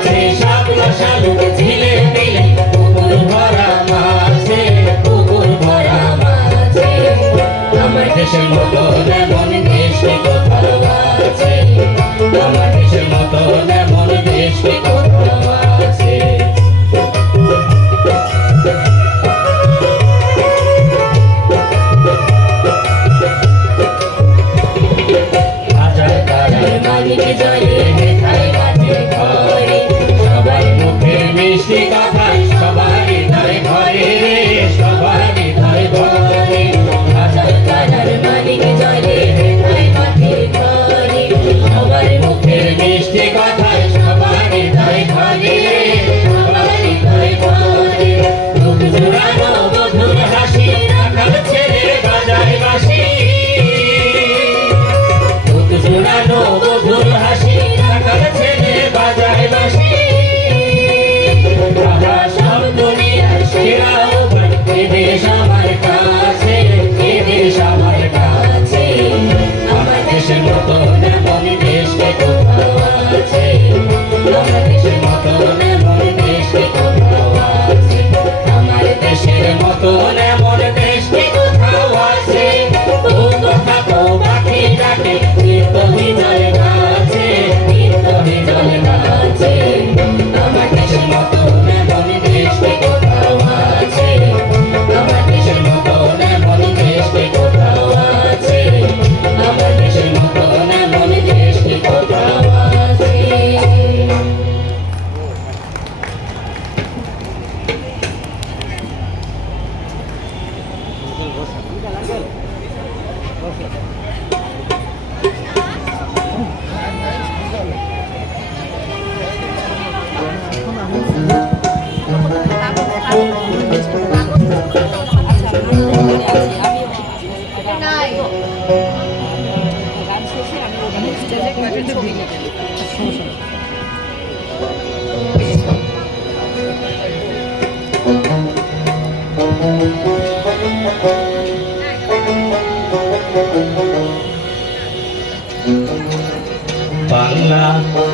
আছে শাপলা শালুক ঝিলে মিলে, পুকুর ভরা মাছে পুকুর ভরা মাছে আমার দেশের মতো এমন দেশে কোথাও আছে। আমার দেশের Yeah. গান শেষে আমি ওখানে স্টেজে ছবি নেবেন বাংলা